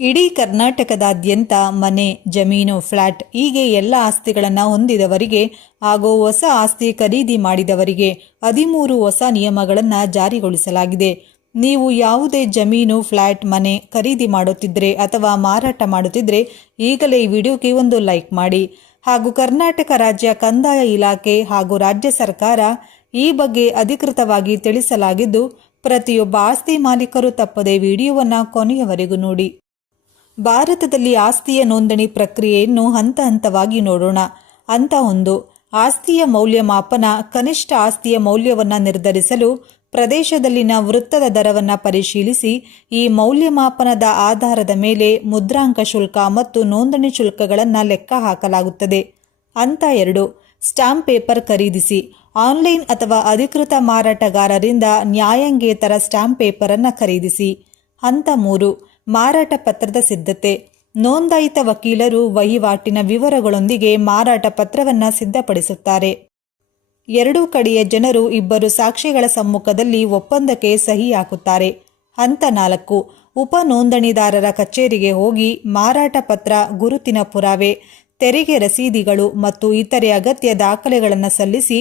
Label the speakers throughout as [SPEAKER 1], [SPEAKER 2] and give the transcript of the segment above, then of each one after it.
[SPEAKER 1] ಇಡೀ ಕರ್ನಾಟಕದಾದ್ಯಂತ ಮನೆ, ಜಮೀನು ಫ್ಲ್ಯಾಟ್ ಹೀಗೆ ಎಲ್ಲ ಆಸ್ತಿಗಳನ್ನು ಹೊಂದಿದವರಿಗೆ ಹಾಗೂ ಹೊಸ ಆಸ್ತಿ ಖರೀದಿ ಮಾಡಿದವರಿಗೆ ಹದಿಮೂರು ಹೊಸ ನಿಯಮಗಳನ್ನು ಜಾರಿಗೊಳಿಸಲಾಗಿದೆ. ನೀವು ಯಾವುದೇ ಜಮೀನು ಫ್ಲ್ಯಾಟ್ ಮನೆ ಖರೀದಿ ಮಾಡುತ್ತಿದ್ದರೆ ಅಥವಾ ಮಾರಾಟ ಮಾಡುತ್ತಿದ್ದರೆ ಈಗಲೇ ಈ ವಿಡಿಯೋಗೆ ಒಂದು ಲೈಕ್ ಮಾಡಿ. ಹಾಗೂ ಕರ್ನಾಟಕ ರಾಜ್ಯ ಕಂದಾಯ ಇಲಾಖೆ ಹಾಗೂ ರಾಜ್ಯ ಸರ್ಕಾರ ಈ ಬಗ್ಗೆ ಅಧಿಕೃತವಾಗಿ ತಿಳಿಸಲಾಗಿದ್ದು, ಪ್ರತಿಯೊಬ್ಬ ಆಸ್ತಿ ಮಾಲೀಕರು ತಪ್ಪದೆ ವಿಡಿಯೋವನ್ನು ಕೊನೆಯವರೆಗೂ ನೋಡಿ. ಭಾರತದಲ್ಲಿ ಆಸ್ತಿಯ ನೋಂದಣಿ ಪ್ರಕ್ರಿಯೆಯನ್ನು ಹಂತ ಹಂತವಾಗಿ ನೋಡೋಣ. ಹಂತ ಒಂದು. ಆಸ್ತಿಯ ಮೌಲ್ಯಮಾಪನ, ಕನಿಷ್ಠ ಆಸ್ತಿಯ ಮೌಲ್ಯವನ್ನು ನಿರ್ಧರಿಸಲು ಪ್ರದೇಶದಲ್ಲಿನ ವೃತ್ತದ ದರವನ್ನು ಪರಿಶೀಲಿಸಿ, ಈ ಮೌಲ್ಯಮಾಪನದ ಆಧಾರದ ಮೇಲೆ ಮುದ್ರಾಂಕ ಶುಲ್ಕ ಮತ್ತು ನೋಂದಣಿ ಶುಲ್ಕಗಳನ್ನು ಲೆಕ್ಕ ಹಾಕಲಾಗುತ್ತದೆ. ಹಂತ ಎರಡು. ಸ್ಟಾಂಪ್ ಪೇಪರ್ ಖರೀದಿಸಿ. ಆನ್ಲೈನ್ ಅಥವಾ ಅಧಿಕೃತ ಮಾರಾಟಗಾರರಿಂದ ನ್ಯಾಯಾಂಗೇತರ ಸ್ಟಾಂಪ್ ಪೇಪರನ್ನು ಖರೀದಿಸಿ. ಹಂತ ಮೂರು ಮಾರಾಟ ಪತ್ರದ ಸಿದ್ಧತೆ. ನೋಂದಾಯಿತ ವಕೀಲರು ವಹಿವಾಟಿನ ವಿವರಗಳೊಂದಿಗೆ ಮಾರಾಟ ಪತ್ರವನ್ನು ಸಿದ್ಧಪಡಿಸುತ್ತಾರೆ. ಎರಡೂ ಕಡೆಯ ಜನರು ಇಬ್ಬರು ಸಾಕ್ಷಿಗಳ ಸಮ್ಮುಖದಲ್ಲಿ ಒಪ್ಪಂದಕ್ಕೆ ಸಹಿ ಹಾಕುತ್ತಾರೆ ಹಂತ ನಾಲ್ಕು, ಉಪ ನೋಂದಣಿದಾರರ ಕಚೇರಿಗೆ ಹೋಗಿ ಮಾರಾಟ ಪತ್ರ, ಗುರುತಿನ ಪುರಾವೆ, ತೆರಿಗೆ ರಸೀದಿಗಳು ಮತ್ತು ಇತರೆ ಅಗತ್ಯ ದಾಖಲೆಗಳನ್ನು ಸಲ್ಲಿಸಿ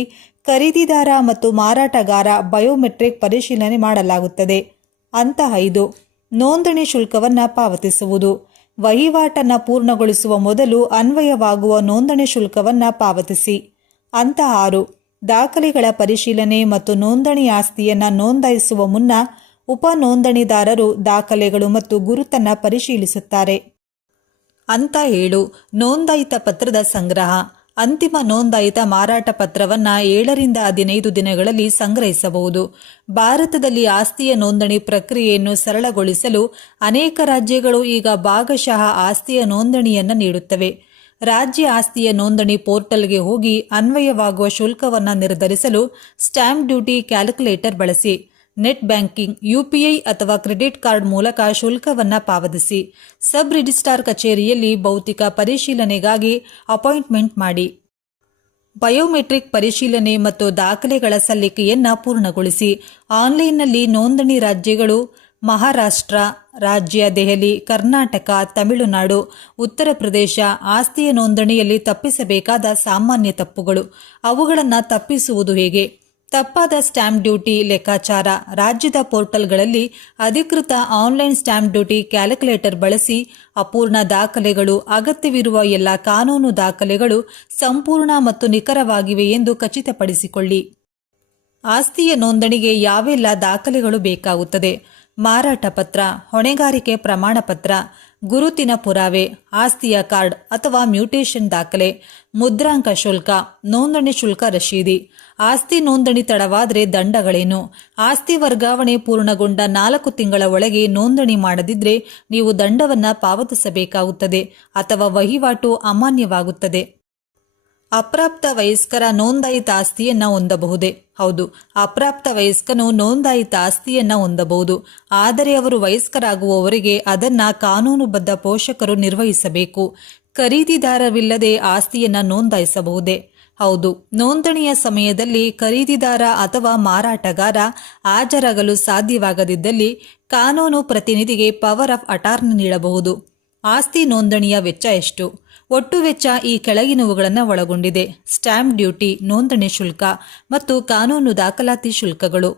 [SPEAKER 1] ಖರೀದಿದಾರ ಮತ್ತು ಮಾರಾಟಗಾರ ಬಯೋಮೆಟ್ರಿಕ್ ಪರಿಶೀಲನೆ ಮಾಡಲಾಗುತ್ತದೆ. ಹಂತ ಐದು ನೋಂದಣಿ ಶುಲ್ಕವನ್ನು ಪಾವತಿಸುವುದು. ವಹಿವಾಟನ್ನು ಪೂರ್ಣಗೊಳಿಸುವ ಮೊದಲು ಅನ್ವಯವಾಗುವ ನೋಂದಣಿ ಶುಲ್ಕವನ್ನು ಪಾವತಿಸಿ. ಹಂತ ಆರು. ದಾಖಲೆಗಳ ಪರಿಶೀಲನೆ ಮತ್ತು ನೋಂದಣಿ ಆಸ್ತಿಯನ್ನು ನೋಂದಾಯಿಸುವ ಮುನ್ನ ಉಪ ನೋಂದಣಿದಾರರು ದಾಖಲೆಗಳು ಮತ್ತು ಗುರುತನ್ನು ಪರಿಶೀಲಿಸುತ್ತಾರೆ. ಅಂತ ಏಳು. ನೋಂದಾಯಿತ ಪತ್ರದ ಸಂಗ್ರಹ. ಅಂತಿಮ ನೋಂದಾಯಿತ ಮಾರಾಟ ಪತ್ರವನ್ನು ಏಳರಿಂದ ಹದಿನೈದು ದಿನಗಳಲ್ಲಿ ಸಂಗ್ರಹಿಸಬಹುದು. ಭಾರತದಲ್ಲಿ ಆಸ್ತಿಯ ನೋಂದಣಿ ಪ್ರಕ್ರಿಯೆಯನ್ನು ಸರಳಗೊಳಿಸಲು ಅನೇಕ ರಾಜ್ಯಗಳು ಈಗ ಭಾಗಶಃ ಆಸ್ತಿಯ ನೋಂದಣಿಯನ್ನು ನೀಡುತ್ತವೆ. ರಾಜ್ಯ ಆಸ್ತಿಯ ನೋಂದಣಿ ಪೋರ್ಟಲ್ಗೆ ಹೋಗಿ ಅನ್ವಯವಾಗುವ ಶುಲ್ಕವನ್ನು ನಿರ್ಧರಿಸಲು ಸ್ಟ್ಯಾಂಪ್ ಡ್ಯೂಟಿ ಕ್ಯಾಲ್ಕುಲೇಟರ್ ಬಳಸಿ. ನೆಟ್ ಬ್ಯಾಂಕಿಂಗ್, ಯುಪಿಐ ಅಥವಾ ಕ್ರೆಡಿಟ್ ಕಾರ್ಡ್ ಮೂಲಕ ಶುಲ್ಕವನ್ನು ಪಾವತಿಸಿ. ಸಬ್ ರಿಜಿಸ್ಟ್ರಾರ್ ಕಚೇರಿಯಲ್ಲಿ ಭೌತಿಕ ಪರಿಶೀಲನೆಗಾಗಿ ಅಪಾಯಿಂಟ್ಮೆಂಟ್ ಮಾಡಿ. ಬಯೋಮೆಟ್ರಿಕ್ ಪರಿಶೀಲನೆ ಮತ್ತು ದಾಖಲೆಗಳ ಸಲ್ಲಿಕೆಯನ್ನು ಪೂರ್ಣಗೊಳಿಸಿ. ಆನ್ಲೈನ್ನಲ್ಲಿ ನೋಂದಣಿ ರಾಜ್ಯಗಳು ಮಹಾರಾಷ್ಟ್ರ, ರಾಜ್ಯ ದೆಹಲಿ, ಕರ್ನಾಟಕ, ತಮಿಳುನಾಡು, ಉತ್ತರ ಪ್ರದೇಶ ಆಸ್ತಿಯ ನೋಂದಣಿಯಲ್ಲಿ ತಪ್ಪಿಸಬೇಕಾದ ಸಾಮಾನ್ಯ ತಪ್ಪುಗಳು. ಅವುಗಳನ್ನು ತಪ್ಪಿಸುವುದು ಹೇಗೆ? ತಪ್ಪಾದ ಸ್ಟ್ಯಾಂಪ್ ಡ್ಯೂಟಿ ಲೆಕ್ಕಾಚಾರ. ರಾಜ್ಯದ ಪೋರ್ಟಲ್ಗಳಲ್ಲಿ ಅಧಿಕೃತ ಆನ್ಲೈನ್ ಸ್ಟ್ಯಾಂಪ್ ಡ್ಯೂಟಿ ಕ್ಯಾಲ್ಕುಲೇಟರ್ ಬಳಸಿ ಅಪೂರ್ಣ ದಾಖಲೆಗಳು, ಅಗತ್ಯವಿರುವ ಎಲ್ಲ ಕಾನೂನು ದಾಖಲೆಗಳು ಸಂಪೂರ್ಣ ಮತ್ತು ನಿಖರವಾಗಿವೆ ಎಂದು ಖಚಿತಪಡಿಸಿಕೊಳ್ಳಿ. ಆಸ್ತಿಯ ನೋಂದಣಿಗೆ ಯಾವೆಲ್ಲ ದಾಖಲೆಗಳು ಬೇಕಾಗುತ್ತದೆ? ಮಾರಾಟ ಪತ್ರ, ಹೊಣೆಗಾರಿಕೆ ಪ್ರಮಾಣ ಪತ್ರ, ಗುರುತಿನ ಪುರಾವೆ, ಆಸ್ತಿಯ ಕಾರ್ಡ್ ಅಥವಾ ಮ್ಯೂಟೇಷನ್ ದಾಖಲೆ, ಮುದ್ರಾಂಕ ಶುಲ್ಕ, ನೋಂದಣಿ ಶುಲ್ಕ ರಶೀದಿ, ಆಸ್ತಿ ನೋಂದಣಿ ತಡವಾದರೆ ದಂಡಗಳೇನು, ಆಸ್ತಿ ವರ್ಗಾವಣೆ ಪೂರ್ಣಗೊಂಡ ನಾಲ್ಕು ತಿಂಗಳ ಒಳಗೆ ನೋಂದಣಿ ಮಾಡದಿದ್ರೆ ನೀವು ದಂಡವನ್ನು ಪಾವತಿಸಬೇಕಾಗುತ್ತದೆ ಅಥವಾ ವಹಿವಾಟು ಅಮಾನ್ಯವಾಗುತ್ತದೆ. ಅಪ್ರಾಪ್ತ ವಯಸ್ಕರ ನೋಂದಾಯಿತ ಆಸ್ತಿಯನ್ನ ಹೊಂದಬಹುದೇ? ಹೌದು, ಅಪ್ರಾಪ್ತ ವಯಸ್ಕನು ನೋಂದಾಯಿತ ಆಸ್ತಿಯನ್ನ ಹೊಂದಬಹುದು. ಆದರೆ ಅವರು ವಯಸ್ಕರಾಗುವವರೆಗೆ ಅದನ್ನ ಕಾನೂನುಬದ್ಧ ಪೋಷಕರು ನಿರ್ವಹಿಸಬೇಕು. ಖರೀದಿದಾರವಿಲ್ಲದೆ ಆಸ್ತಿಯನ್ನ ನೋಂದಾಯಿಸಬಹುದೇ? ಹೌದು, ನೋಂದಣಿಯ ಸಮಯದಲ್ಲಿ ಖರೀದಿದಾರ ಅಥವಾ ಮಾರಾಟಗಾರ ಹಾಜರಾಗಲು ಸಾಧ್ಯವಾಗದಿದ್ದಲ್ಲಿ ಕಾನೂನು ಪ್ರತಿನಿಧಿಗೆ ಪವರ್ ಆಫ್ ಅಟಾರ್ನಿ ನೀಡಬಹುದು. ಆಸ್ತಿ ನೋಂದಣಿಯ ವೆಚ್ಚ ಎಷ್ಟು? ಒಟ್ಟು ವೆಚ್ಚ ಈ ಕೆಳಗಿನವುಗಳನ್ನು ಒಳಗೊಂಡಿದೆ. ಸ್ಟ್ಯಾಂಪ್ ಡ್ಯೂಟಿ, ನೋಂದಣಿ ಶುಲ್ಕ ಮತ್ತು ಕಾನೂನು ದಾಖಲಾತಿ ಶುಲ್ಕಗಳು.